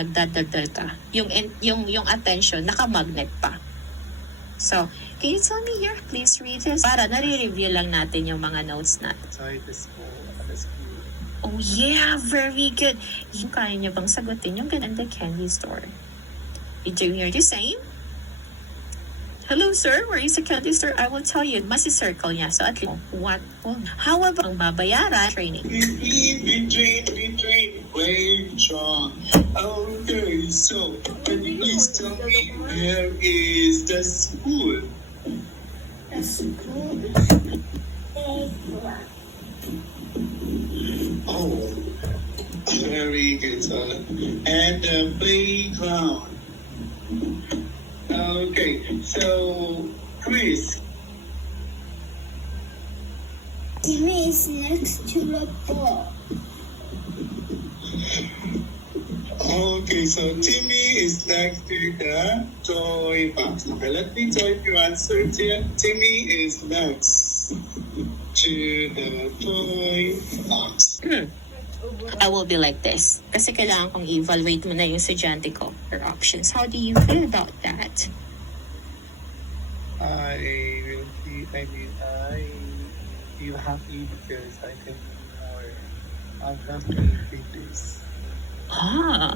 nagdadaldal ka. Yung attention, naka-magnet pa. So, can you tell me here, please read this? Para nare-review lang natin yung mga notes natin. Sorry, the school. Oh yeah, very good. Yung kaya niya bang sagutin yung in the candy store? Did you hear the same? Hello sir, where is the candy store? I will tell you, masi-circle niya. So at least, what? How about ang babayaran? Training. Between, wave strong. Okay, so can you please tell me where is the school? The school playground. Oh, very good. And the playground. Okay, so Chris. TV is next to the ball. Okay, so Timmy is next to the toy box. Okay, let me tell you your answer. Timmy is next to the toy box. I will be like this. Kasi kailangan kong evaluate mo na yung estudyante ko for options. How do you feel about that? I feel happy because I can do more. I'm happy with this. Ah,